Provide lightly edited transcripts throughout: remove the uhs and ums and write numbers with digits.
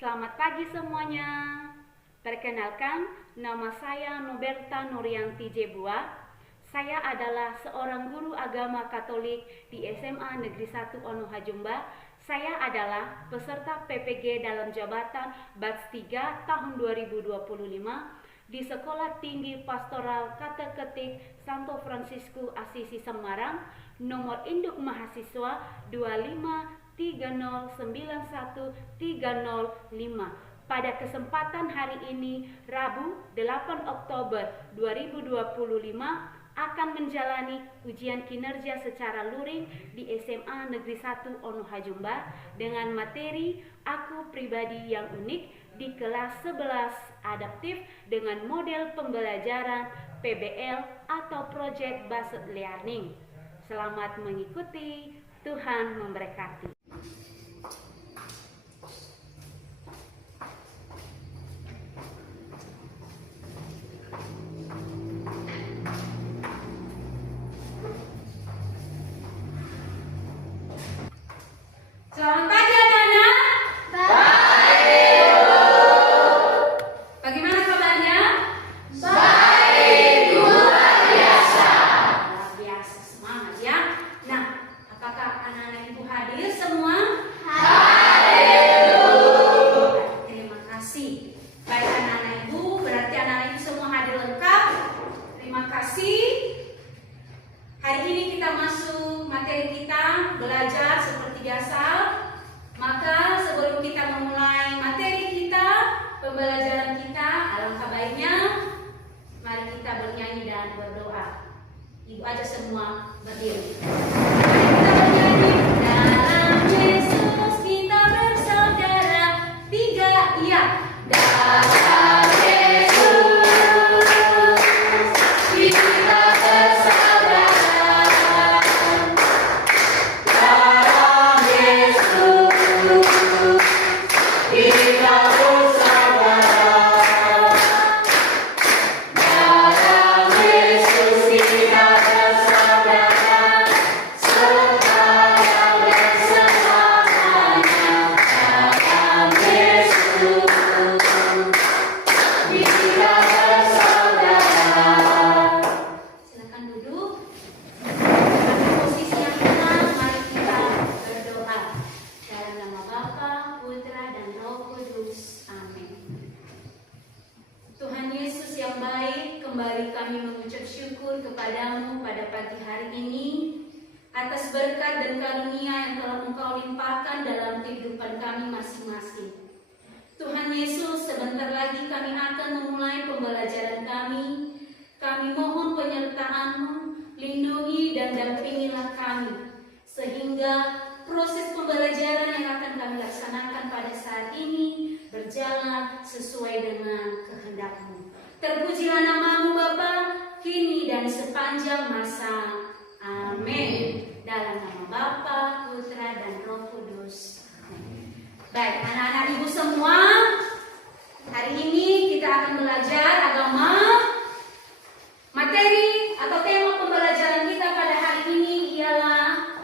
Selamat pagi semuanya. Perkenalkan, nama saya Noberta Nurianti Jebua. Saya adalah seorang guru agama Katolik di SMA Negeri 1 Onohajumba. Saya adalah peserta PPG dalam jabatan Batch 3 tahun 2025 di Sekolah Tinggi Pastoral Kateketik Santo Fransiskus Asisi Semarang, nomor induk mahasiswa 253091305. Pada kesempatan hari ini, Rabu 8 Oktober 2025, akan menjalani ujian kinerja secara luring di SMA Negeri 1 Onohajumba dengan materi Aku Pribadi yang Unik di kelas 11 adaptif dengan model pembelajaran PBL atau Project Based Learning. Selamat mengikuti, Tuhan memberkati. Selamat pagi anak-anak. Baik. Bagaimana kabarnya? Baik, luar biasa. Luar biasa, semangat ya. Nah, apakah anak-anak ibu hadir semua? Hadir. Terima kasih. Baik anak-anak ibu, berarti anak-anak ibu semua hadir lengkap. Terima kasih. Hari ini kita masuk materi kita belajar seperti biasa. Maka sebelum kita memulai materi kita, pembelajaran kita, alangkah baiknya mari kita bernyanyi dan berdoa. Ibu aja semua berdiri. Mari kita bernyanyi. Dalam Yesus kita bersaudara. 3, iya. Dalam Yesus kita bersaudara. Dalam Yesus kita bersaudara. Dalam Yesus kita bersaudara. Sekarang dan selamanya. Dalam Yesus kita bersaudara. Silakan duduk. Pada posisi yang tenang, mari kita berdoa. Dalam nama Bapa, Putra, dan Roh Kudus. Amin. Tuhan Yesus yang baik, kembali kami mengucap syukur kepadamu pada pagi hari ini atas berkat dan karunia yang telah Engkau limpahkan dalam kehidupan kami masing-masing. Tuhan Yesus, sebentar lagi kami akan memulai pembelajaran kami. Kami mohon penyertaan-Mu, lindungi dan dampingilah kami, sehingga proses pembelajaran yang akan kami laksanakan pada saat ini berjalan sesuai dengan kehendak-Mu. Terpujilah nama-Mu Bapa, kini dan sepanjang masa. Amin. Dalam nama Bapa, Putra, dan Roh Kudus. Amin. Baik, anak-anak ibu semua, hari ini kita akan belajar agama. Materi atau tema pembelajaran kita pada hari ini ialah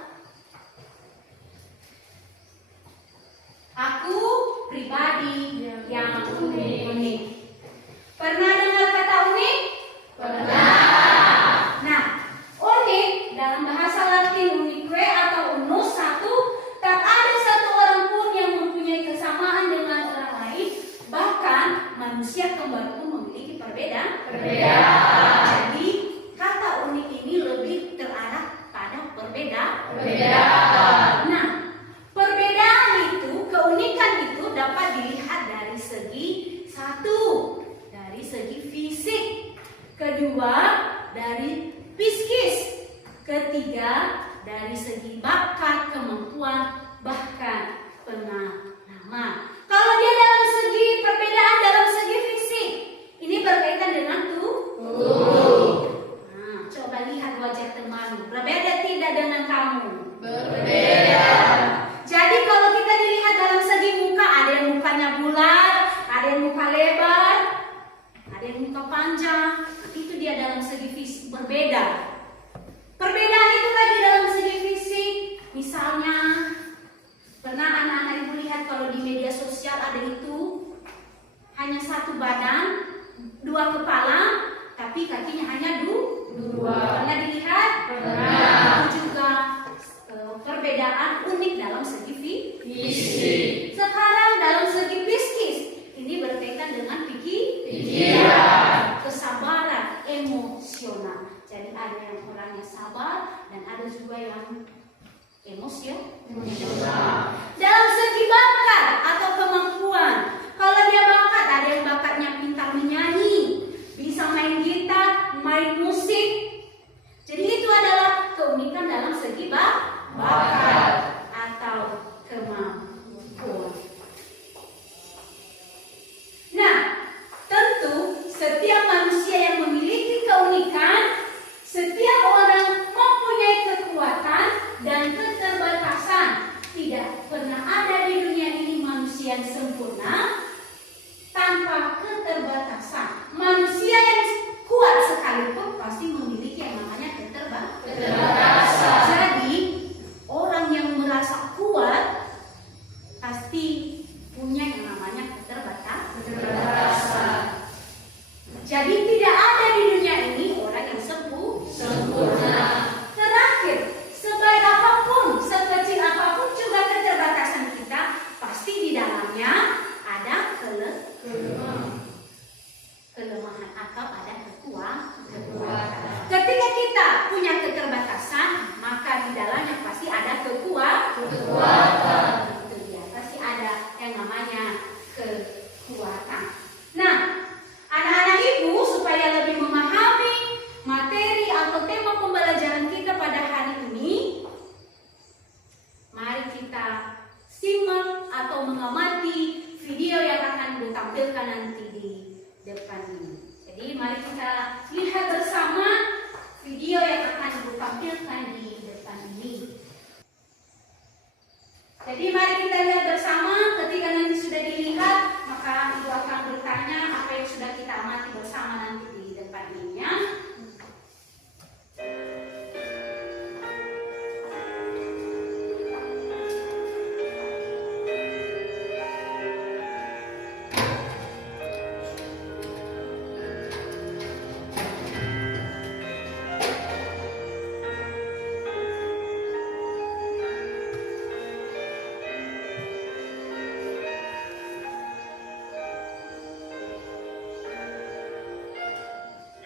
Aku Pribadi yang Unik. Pernah dengar kata unik? Pernah. Nah, unik dalam bahasa Latin unique atau unus satu, tak ada satu orang pun yang mempunyai kesamaan dengan orang lain, bahkan manusia kembar pun memiliki perbedaan. Jadi kata unik ini lebih terarah pada perbedaan. Nah, perbedaan itu, keunikan itu dapat dilihat dari segi satu, dari segi fisik, kedua dari psikis, ketiga dari segi bakat, kemampuan, bahkan pengalaman. Kalau dia dalam segi perbedaan dalam segi fisik, ini berkaitan dengan Nah, coba lihat wajah temanmu, berbeda tidak dengan kamu? Berbeda. Jadi kalau kita dilihat dalam segi muka, ada yang mukanya bulat, ada yang muka lebar, ada yang muka panjang, itu dia dalam segi fisik berbeda. Perbedaan itu lagi dalam segi fisik hanya satu badan, dua kepala, tapi kakinya hanya dua. Pernah dilihat? Pernah. Itu juga perbedaan unik dalam segi Fisik. Sekarang dalam segi psikis, ini berkaitan dengan Pikiran. kesabaran emosional. Jadi ada yang orangnya sabar dan ada juga yang emosional. Dalam segi bakat atau kemampuan, kalau dia bakat, ada yang bakatnya pintar menyanyi, bisa main gitar, main musik. Jadi itu adalah keunikan dalam segi bakat atau kemampuan. Nah, tentu setiap manusia yang memiliki keunikan, setiap orang mempunyai kekuatan dan keterbatasan. Tidak pernah ada di dunia ini manusia yang sempurna tanpa keterbatasan. Manusia yang kuat sekalipun pasti memiliki yang namanya keterbatasan. Jadi orang yang merasa kuat pasti punya yang namanya keterbatasan. Jadi tidak ada di dunia ini orang yang sempurna. Terakhir, sebaik apapun, sekecil apapun juga keterbatasan kita, pasti di dalamnya ada kelemahan atau ada kekuatan. Ketika kita punya keterbatasan, maka di dalamnya pasti ada kekuatan. Itu dia, pasti ada yang namanya kekuatan. Nah, anak-anak ibu supaya lebih memahami materi atau tema pembelajaran kita pada hari ini, mari kita simak atau mengamati video yang akan ditampilkan nanti di depan ini. Jadi mari kita lihat bersama video yang akan ditampilkan di depan ini. Jadi mari kita lihat bersama. Ketika nanti sudah dilihat, maka ibu akan bertanya apa yang sudah kita amati bersama nanti di depan ini ya.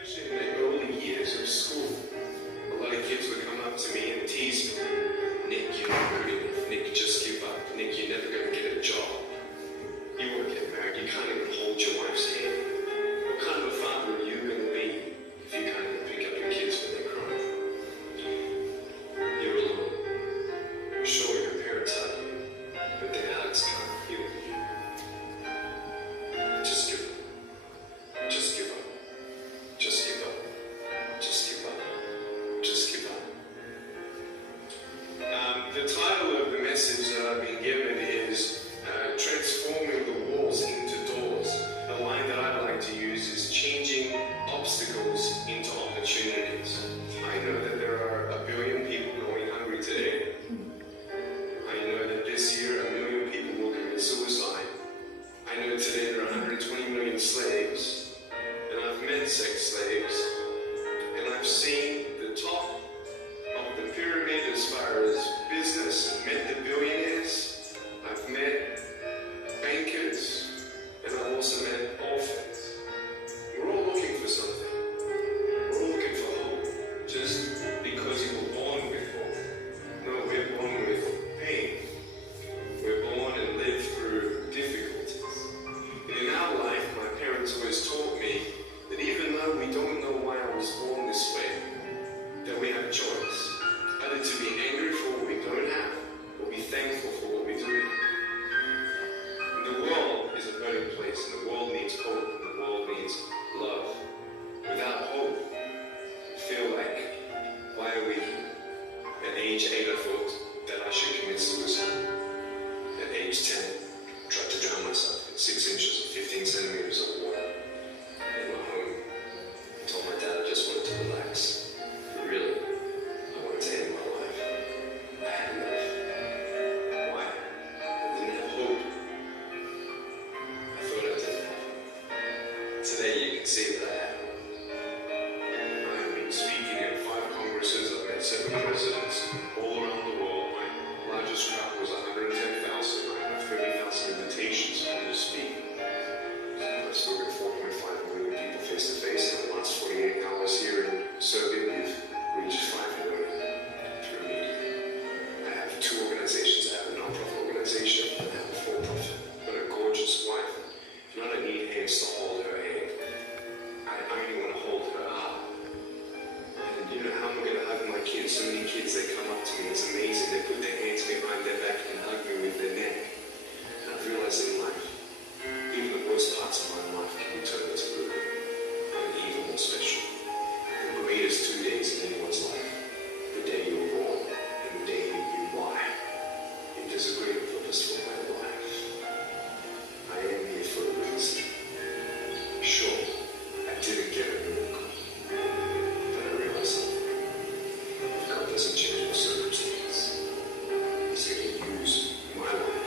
Especially in the early years of school, a lot of kids would come up to me and tease me. Nick, you're not good enough. Nick, just give up. Nick, you're never going to get a job. You won't get married. You can't even hold your wife's hand. What kind of a father are you going to be if you can't even pick up your kids when they're crying? You're alone. Sure, your parents love you, but their hearts can't heal you. Just give up. Just give up. Just give up. Just give up. Just give up. The title of the message that I've been given is Transforming the Walls into Doors. The line that I like to use is changing obstacles into opportunities. I know that there are 1 billion people going hungry today. I know that this year 1 million people will commit suicide. I know today there are 120 million slaves. And I've met sex slaves, and I've seen the top of the pyramid as far as business, met the billionaires, I've met bankers, and I've also met orphans. We're all looking for something. We're all looking for hope. Just because you were born with hope. No, we're born with pain. We're born and live through difficulties. And in our life, my parents always taught me that even though we don't know why I was born this way, that we have a choice. Either to be angry for what we don't have, or be thankful for what we do have. And the world is a burning place, and the world needs hope, and the world needs love. Without hope, I feel like, why are we here? At age 8, I thought that I should commit suicide. At age 10, I tried to drown myself in 6 inches or 15 centimeters of water. In my home, I told my dad I just wanted to relax. But really, I wanted to end my life. I had enough. Why? I didn't have hope. I thought I didn't have hope. Today you can see that I have. I have been speaking at 5 congresses. I've met 7 presidents all around the world. My largest crowd was 110,000. I have 30,000 invitations for me to speak. I've spoken to 4.5 million people face to face in the last 48 hours here in Serbia. We've reached 5 million through media. I have 2 organizations. I have a non-profit organization and I have a for-profit. I've got a gorgeous wife. And I don't need hands to hold her hand. I only want to hold her heart. And you know how I'm going to hug my kids? So many kids, they come up to me. It's amazing. They put their hands behind their back and hug me with their neck. And I've realized in life, even the worst parts of my life can be turned into good. And even more special. The greatest 2 days in anyone's life. The day you were born and the day you die. It is a greater purpose for my life. I am here for a reason. Sure, I didn't get a miracle. But I realized something. If God doesn't change my circumstance, He's going to use my life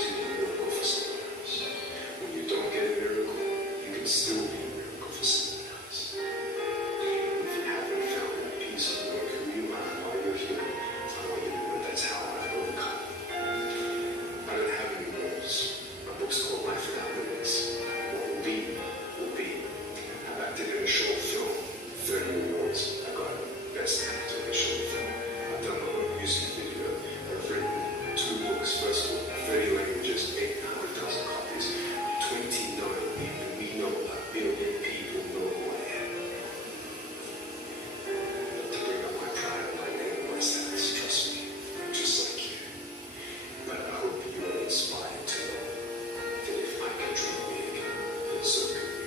to be a miracle for someone else. When you don't get a miracle, you can still be a miracle for someone else. If you haven't found that peace of work who you are while you're here, I want you to know that's how I overcome. I don't have any walls. My book's called Life Without Limits. What will be, will be. I've acted in a short film, 30 awards. I got Best Actor in a short film. I've done my own music video. I've written 2 books. First book, 30 languages, 800,000 copies. 29 people we know, 1 billion people know who I am. Not to bring up my pride and my name and my status, trust me. I'm just like you. But I hope you are inspired to know that if I can dream big, then so can you.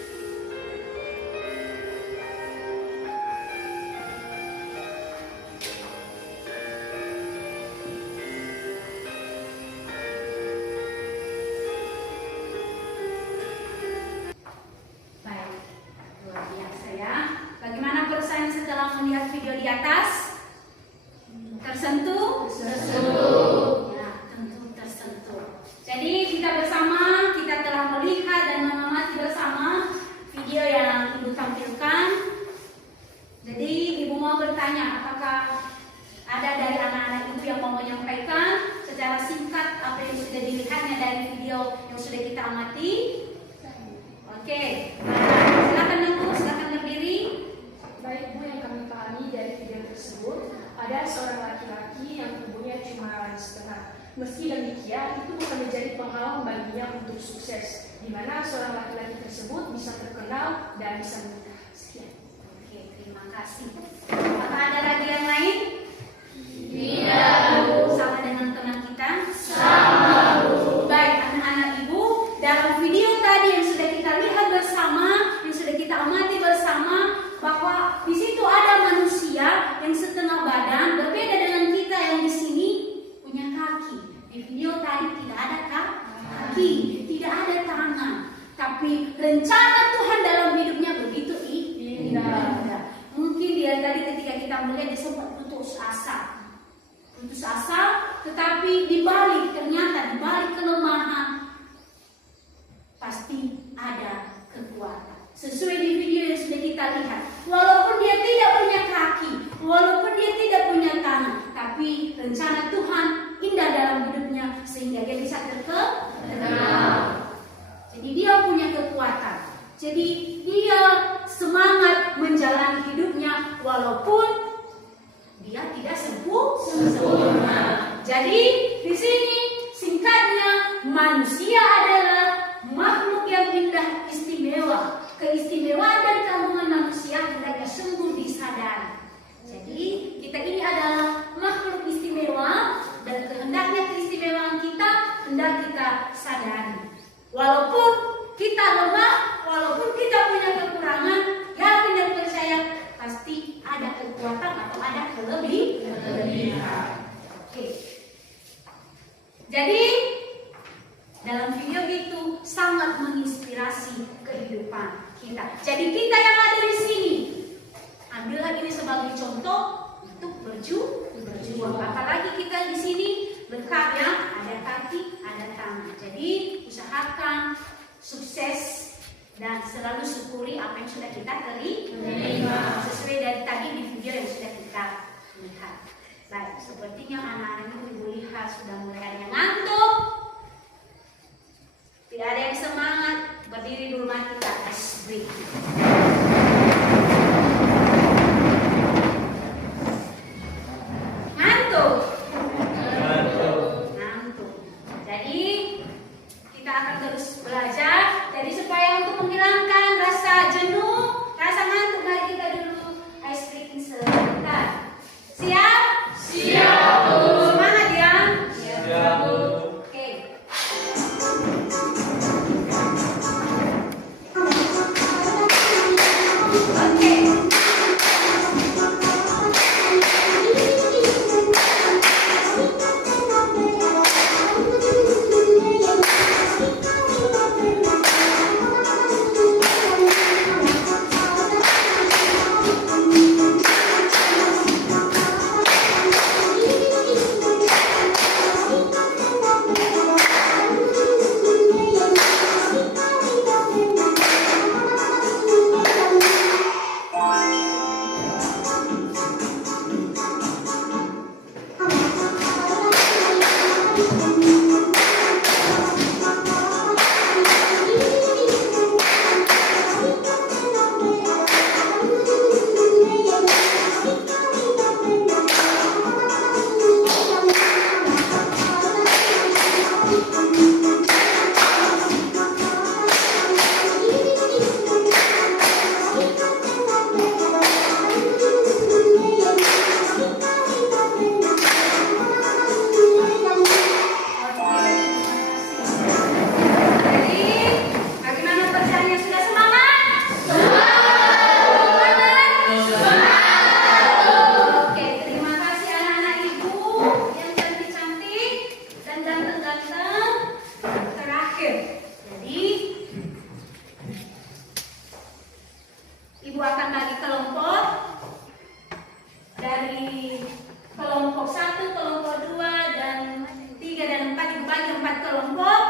Baik, luar biasa ya. Bagaimana perasaan setelah melihat video di atas? Tersentuh? Ya, tentu tersentuh. Jadi kita bersama, kita telah melihat dan mengamati bersama video yang Ibu tampilkan. Jadi Ibu mau bertanya, apakah ada dari anak-anak Ibu yang mau menyampaikan secara singkat apa yang sudah dilihatnya dari video yang sudah kita amati? Oke, silakan Ibu, silakan berdiri. Baik Bu, yang kami pahami dari video tersebut, ada seorang laki-laki yang tubuhnya cuma setengah. Meski demikian, itu bukan menjadi penghalang baginya untuk sukses, di mana seorang laki-laki tersebut bisa terkenal dan bisa menikah. Sekian. Oke, terima kasih. Apakah ada lagi yang lain? Tidak, Bu. Sama dengan teman kita? Sama, Bu. Baik, anak-anak Ibu, dalam video tadi yang sudah kita lihat bersama, yang sudah kita amati bersama, bahwa di situ ada manusia yang setengah badan berbeda dengan kita yang di sini punya kaki. Di video tadi tidak ada kaki, tidak ada tangan, tapi rencana Tuhan dalam hidupnya begitu indah. Mungkin dia tadi ketika kita melihat dia sempat putus asa, tetapi dibalik ternyata dibalik kelemahan pasti ada kekuatan. Sesuai di video yang sudah kita lihat, walaupun dia tidak punya kaki, walaupun dia tidak punya tangan, tapi rencana Tuhan indah dalam hidupnya sehingga dia bisa terkenal. Jadi dia punya kekuatan. Jadi dia semangat menjalani hidupnya walaupun dia tidak sempurna. Jadi di sini singkatnya, manusia adalah makhluk yang indah, istimewa. Keistimewaan dan keagungan manusia hendaknya sungguh disadari. Jadi kita ini adalah makhluk istimewa dan hendaknya keistimewaan kita hendak kita sadari. Walaupun kita lemah, walaupun kita punya kekurangan, yakin dan percaya pasti ada kekuatan atau ada kelebihan. Oke. Jadi dalam video itu sangat menginspirasi kehidupan kita. Jadi kita yang ada di sini, ambillah ini sebagai contoh untuk berjuang. Apalagi kita di sini berkarya, ada kaki, ada tangan. Jadi usahakan sukses dan selalu syukuri apa yang sudah kita terima sesuai dari tadi di video yang sudah kita lihat. Baik, sepertinya anak-anak ibu lihat sudah mulai ada yang ngantuk, tidak ada yang semangat. Berdiri dulu, mari kita ice break. Ngantuk. Jadi kita akan terus belajar. Jadi supaya untuk menghilangkan rasa jenuh, rasa ngantuk, mari kita dulu ice breaking sebentar. Siap? Siap, Bu. Semangat ya? Siap, Bu. Oke. Ibu akan bagi kelompok dari kelompok 1, kelompok 2, dan 3 dan 4. Ibu bagi 4 kelompok.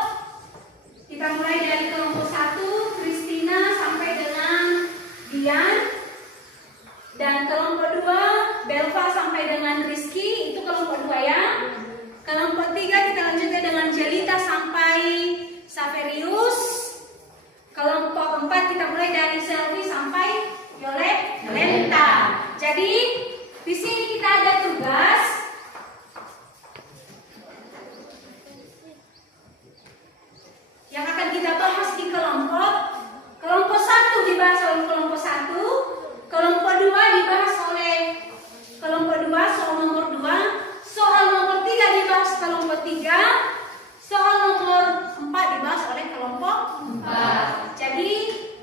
Kita mulai dari kelompok 1, Christina sampai dengan Dian. Dan kelompok 2, Belva sampai dengan Rizky. Itu kelompok 2 ya. Kelompok 3 kita lanjutkan dengan Jelita sampai Saverius. Kelompok 4 kita mulai dari Selvi sampai Yolenta. Jadi di sini kita ada tugas yang akan kita bahas di kelompok. Kelompok 1 dibahas oleh kelompok 1, kelompok 2 dibahas oleh kelompok 2, soal nomor 2, soal nomor 3 dibahas kelompok 3, soal nomor 4 dibahas oleh kelompok 4. Jadi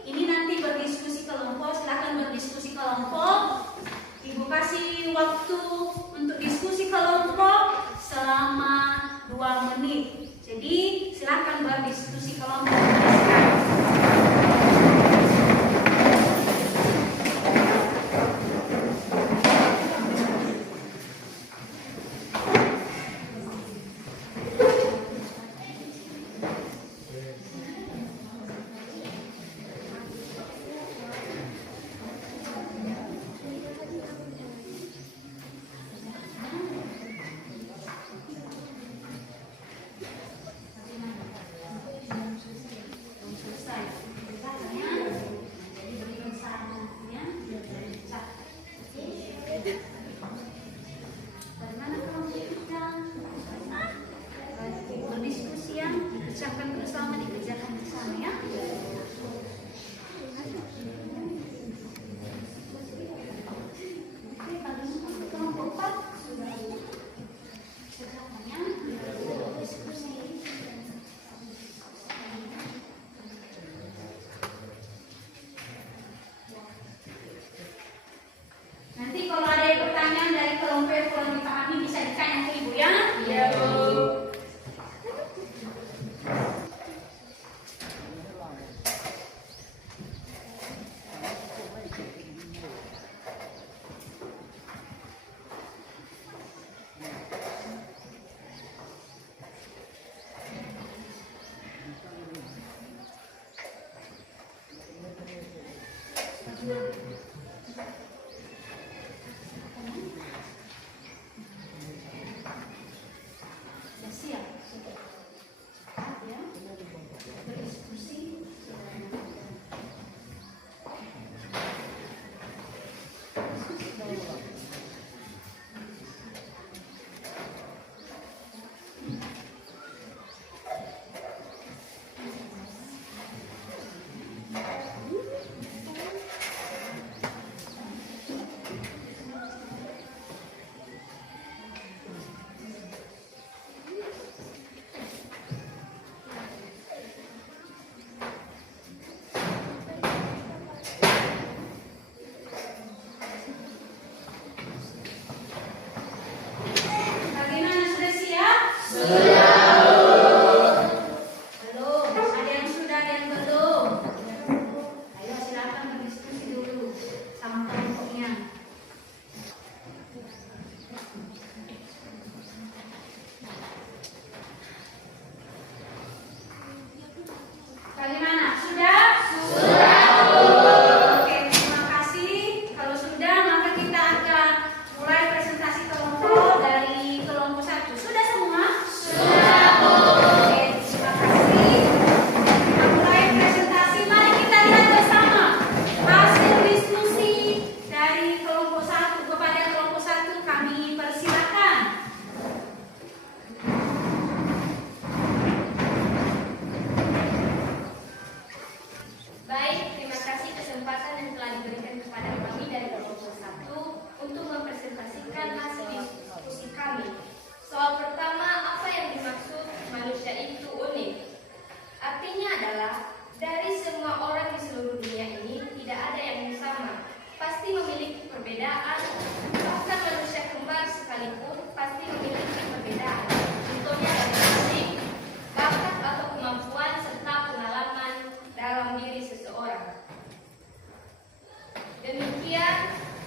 ini nanti berdiskusi Sudah siap? Sudah. Ya. Berdiskusi. Bagaimana, sudah siap? Belum. Ada yang sudah, ada yang belum. Ayo silakan berdiskusi dulu sama kelompoknya. Bagaimana? Sudah? Oke, terima kasih. Kalau sudah, maka kita akan mulai presentasi kelompok dari kelompok 1. Sudah semua? Oke, terima kasih. Kita mulai presentasi. Mari kita lihat bersama hasil diskusi dari kelompok 1. Kepada kelompok 1 kami persilakan. Baik, terima kasih kesempatan yang telah diberikan kepada kami dari kelompok 1 untuk mempresentasikan hasil diskusi kami. Soal pertama, apa yang dimaksud manusia itu unik? Artinya adalah dari semua orang di seluruh dunia ini tidak ada yang sama. Pasti memiliki perbedaan. Bahkan manusia kembar sekalipun pasti memiliki perbedaan. Contohnya dari fisik, bakat atau kemampuan serta pengalaman dalam diri seseorang. Demikian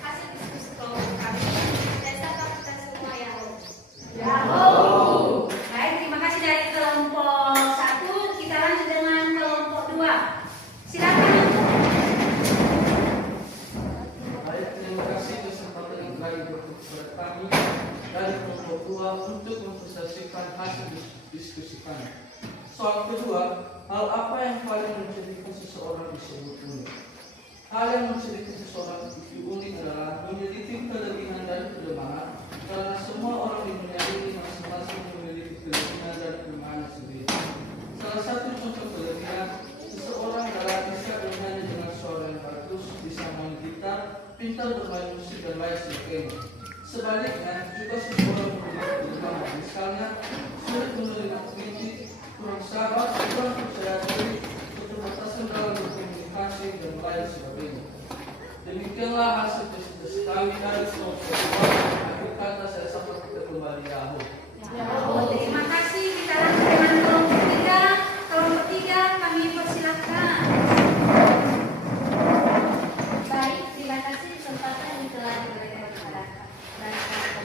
hasil diskusi kelompok kami. Dan sapa kita semua Yahoo! Baik, terima kasih dari kelompok 1. Kita lanjut dengan kelompok 2. Silakan. Baik, terima kasih kesempatan yang telah diberikan kepada kami dari kelompok 2 untuk mempresentasikan hasil diskusi kami. Soal kedua, hal apa yang paling menjadikan seseorang disebut unik? Hal yang menjadikan seseorang itu unik adalah memiliki kelebihan dan kelemahan, karena semua orang di dunia ini masing-masing memiliki kelebihan dan kelemahan sendiri. Salah satu contoh kelebihan, seseorang adalah bisa bernyanyi dengan suara yang bagus, bisa main gitar, pintar bermain musik dan lain sebagainya. Sebaliknya, juga seseorang memiliki kelemahan, misalnya sulit menerima kritik, kurang sabar, kurang percaya diri, keterbatasan dalam berkomunikasi dan lain sebagainya. Demikianlah hasil diskusi kami dari kelompok 2. Akhir kata saya sapa kita kembali Yahoo. Yahoo! Terima kasih. Kita lanjut dengan kelompok 3. Kelompok 3 kami persilakan. Baik, terima kasih kesempatan yang telah diberikan kepada kami.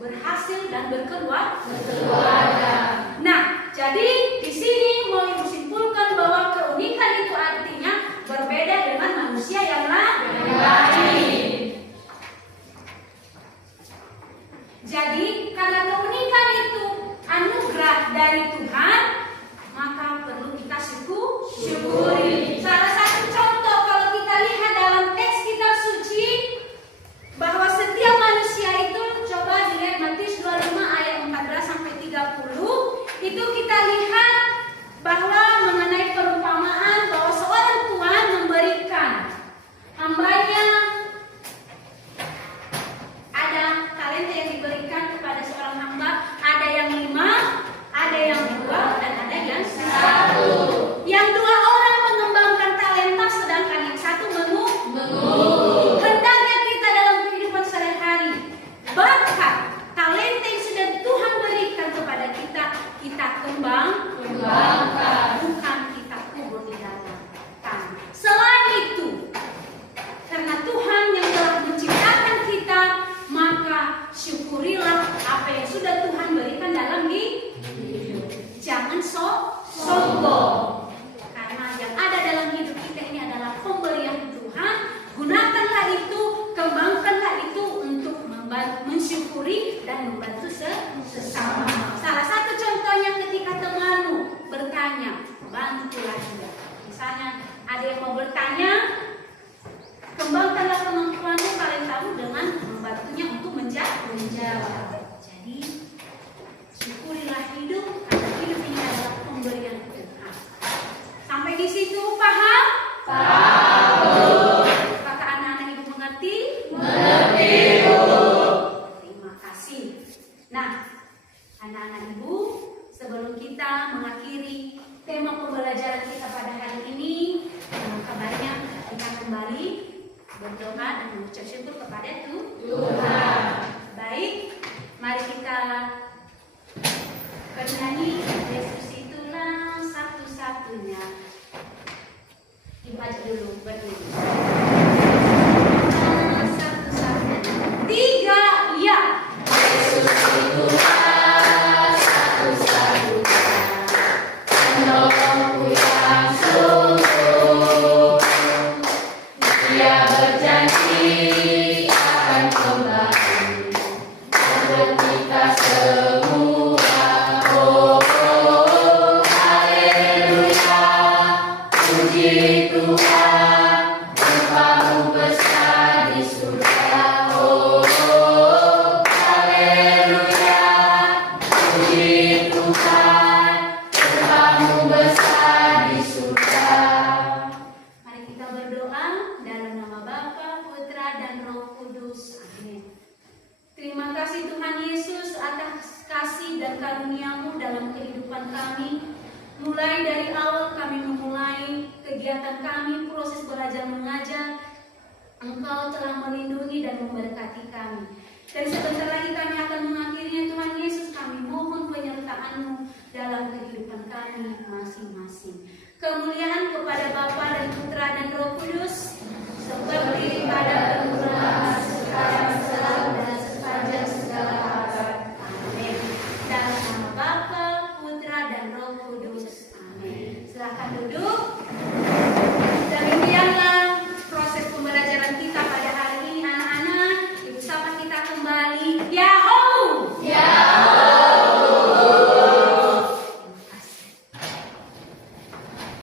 berhasil dan berkeluarga. Nah, jadi di sini mau ibu simpulkan bahwa keunikan itu artinya berbeda dengan manusia yang lain. Jadi karena keunikan itu anugerah dari Tuhan, maka perlu kita syukuri. Salah satu contoh kalau kita lihat dalam teks kitab suci bahwa setiap manusia itu, coba dilihat Matius 25 ayat 14 sampai 30, itu kita lihat bahwa mengenai perumpamaan bahwa seorang tuan memberikan hambanya ada talenta yang diberikan kepada seorang hamba, ada yang 5, ada yang 2, dan ada yang 1. Yang 2 orang mengembangkan talenta, sedangkan yang 1 menunggu. Hendaknya kita dalam kehidupan sehari-hari bakat talenta yang sudah Tuhan berikan kepada kita, kita kembangkan, bukan kita kubur di dalam tanah. Selain itu, karena Tuhan yang telah menciptakan kita, maka syukurilah apa yang sudah Tuhan berikan dalam hidup. Jangan sombong. Karena yang ada dalam hidup kita ini adalah pemberian Tuhan. Gunakanlah itu, kembangkanlah itu untuk mensyukuri dan membantu sesama. Salah satu contohnya ketika temanmu bertanya, bantulah dia. Misalnya ada yang mau bertanya, kembangkanlah kemampuanmu, kalian tahu, dengan membantunya untuk menjawab. Jadi syukurilah hidup, karena hidup ini adalah pemberian Tuhan. Sampai di situ paham? Paham. Apakah anak-anak ibu mengerti? Mengerti. Terima kasih. Nah, anak-anak ibu, sebelum kita mengakhiri tema pembelajaran kita pada hari ini, kabarnya kita kembali berdoa dan mengucap syukur kepada Tuhan. Baik, mari kita bernyanyi, Yesus itulah satu-satunya. Ibu aja dulu berdiri. Satu-satunya. 3, ya. Yesus itulah satu-satunya. Penolongku yang sungguh. Dia berjanji akan kembali untuk kita semua. Oh, haleluya, puji Tuhan, Tuhanmu besar di surga. Oh, haleluya, puji Tuhan, Tuhanmu besar di surga. Mari kita berdoa dalam nama Bapa, Putra, dan Roh Kudus. Amin. Terima kasih Tuhan Yesus atas kasih dan karunia-Mu dalam kehidupan kami. Mulai dari awal kami memulai kegiatan kami, proses belajar mengajar, Engkau telah melindungi dan memberkati kami.